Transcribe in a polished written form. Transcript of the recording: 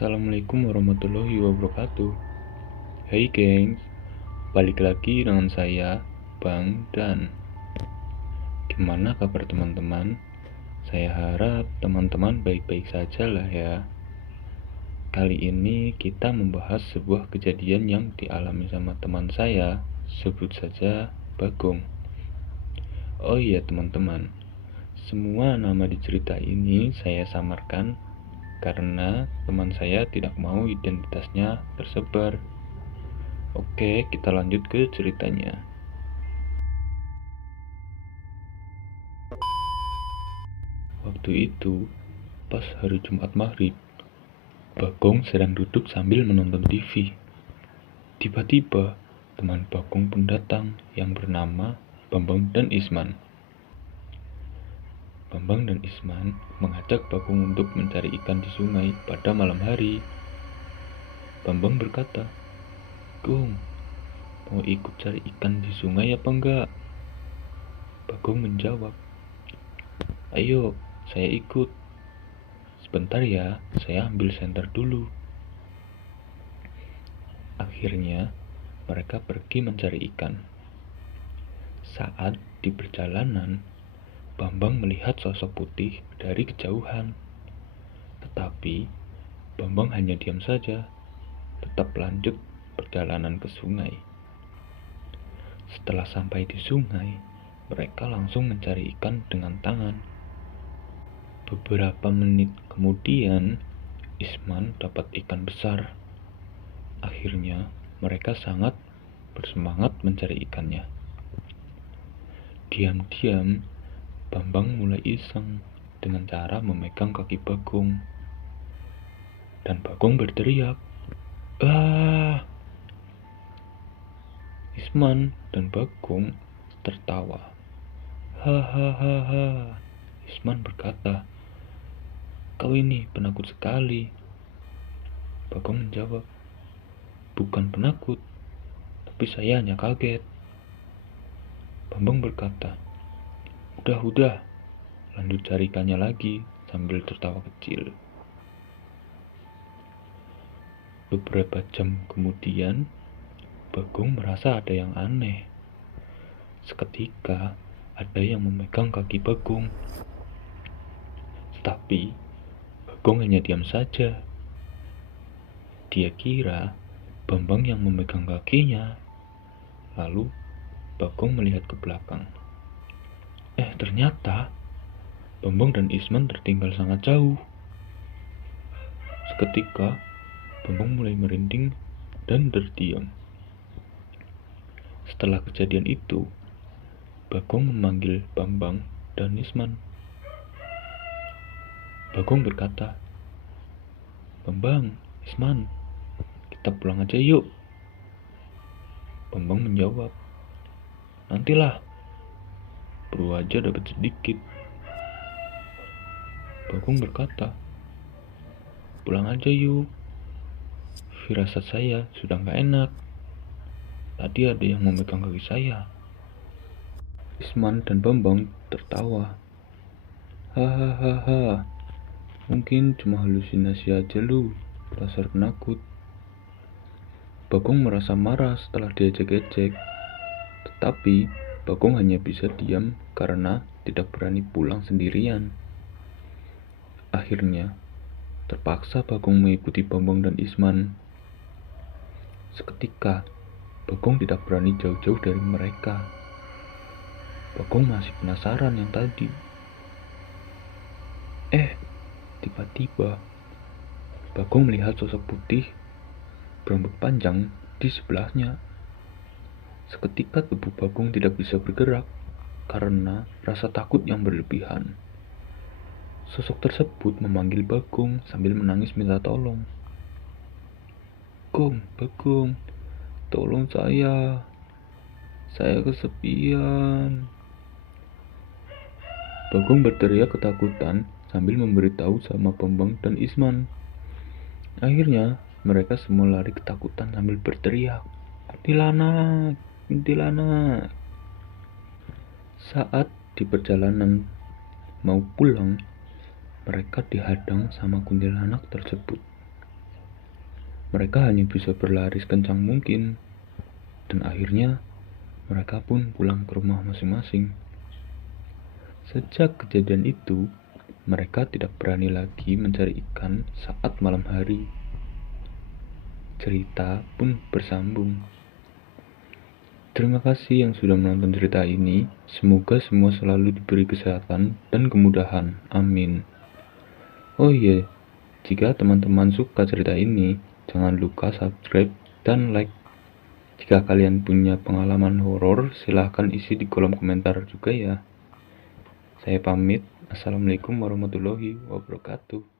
Assalamualaikum warahmatullahi wabarakatuh. Hai gengs, balik lagi dengan saya, Bang Dan. Gimana kabar teman-teman? Saya harap teman-teman baik-baik saja lah ya. Kali ini kita membahas sebuah kejadian yang dialami sama teman saya, sebut saja Bagong. Oh iya teman-teman, semua nama di cerita ini saya samarkan karena teman saya tidak mau identitasnya tersebar. Oke, kita lanjut ke ceritanya. Waktu itu, pas hari Jumat Maghrib, Bagong sedang duduk sambil menonton TV. Tiba-tiba, teman Bagong pun datang yang bernama Bambang dan Isman. Bambang dan Isman mengajak Bagong untuk mencari ikan di sungai pada malam hari. Bambang berkata, "Gong, mau ikut cari ikan di sungai apa enggak?" Bagong menjawab, "Ayo, saya ikut. Sebentar ya, saya ambil senter dulu." Akhirnya, mereka pergi mencari ikan. Saat di perjalanan, Bambang melihat sosok putih dari kejauhan. Tetapi, Bambang hanya diam saja, tetap lanjut perjalanan ke sungai. Setelah sampai di sungai, mereka langsung mencari ikan dengan tangan. Beberapa menit kemudian, Isman dapat ikan besar. Akhirnya, mereka sangat bersemangat mencari ikannya. Diam-diam, Bambang mulai iseng dengan cara memegang kaki Bagong. Dan Bagong berteriak, "Ah!" Isman dan Bagong tertawa. "Hahaha." Isman berkata, "Kau ini penakut sekali." Bagong menjawab, "Bukan penakut, tapi saya hanya kaget." Bambang berkata, Udah, lanjut cari ikannya lagi," sambil tertawa kecil. Beberapa jam kemudian, Bagong merasa ada yang aneh. Seketika, ada yang memegang kaki Bagong. Tapi, Bagong hanya diam saja. Dia kira Bambang yang memegang kakinya. Lalu, Bagong melihat ke belakang. Ternyata Bambang dan Isman tertinggal sangat jauh. Seketika, Bambang mulai merinding dan terdiam. Setelah kejadian itu, Bagong memanggil Bambang dan Isman. Bagong berkata, "Bambang, Isman, kita pulang aja yuk." Bambang menjawab, "Nantilah, baru aja dapat sedikit." Bagong berkata, "Pulang aja yuk. Firasat saya sudah gak enak. Tadi ada yang memegang kaki saya." Isman dan Bambang tertawa. "Hahaha, mungkin cuma halusinasi aja lu, dasar penakut." Bagong merasa marah setelah diejek-ejek. Tetapi Bagong hanya bisa diam karena tidak berani pulang sendirian. Akhirnya, terpaksa Bagong mengikuti Bambang dan Isman. Seketika, Bagong tidak berani jauh-jauh dari mereka. Bagong masih penasaran yang tadi. Tiba-tiba, Bagong melihat sosok putih berambut panjang di sebelahnya. Seketika tubuh Bagong tidak bisa bergerak karena rasa takut yang berlebihan. Sosok tersebut memanggil Bagong sambil menangis minta tolong. Bagong, tolong saya kesepian." Bagong berteriak ketakutan sambil memberitahu sama Bambang dan Isman. Akhirnya, mereka semua lari ketakutan sambil berteriak, "Kuntilanak, kuntilanak." Saat di perjalanan mau pulang, mereka dihadang sama kuntilanak tersebut. Mereka hanya bisa berlari sekencang mungkin, dan akhirnya mereka pun pulang ke rumah masing-masing. Sejak kejadian itu, mereka tidak berani lagi mencari ikan saat malam hari. Cerita pun bersambung. Terima kasih yang sudah menonton cerita ini. Semoga semua selalu diberi kesehatan dan kemudahan. Amin. Oh iya, jika teman-teman suka cerita ini, jangan lupa subscribe dan like. Jika kalian punya pengalaman horor, silahkan isi di kolom komentar juga ya. Saya pamit. Assalamualaikum warahmatullahi wabarakatuh.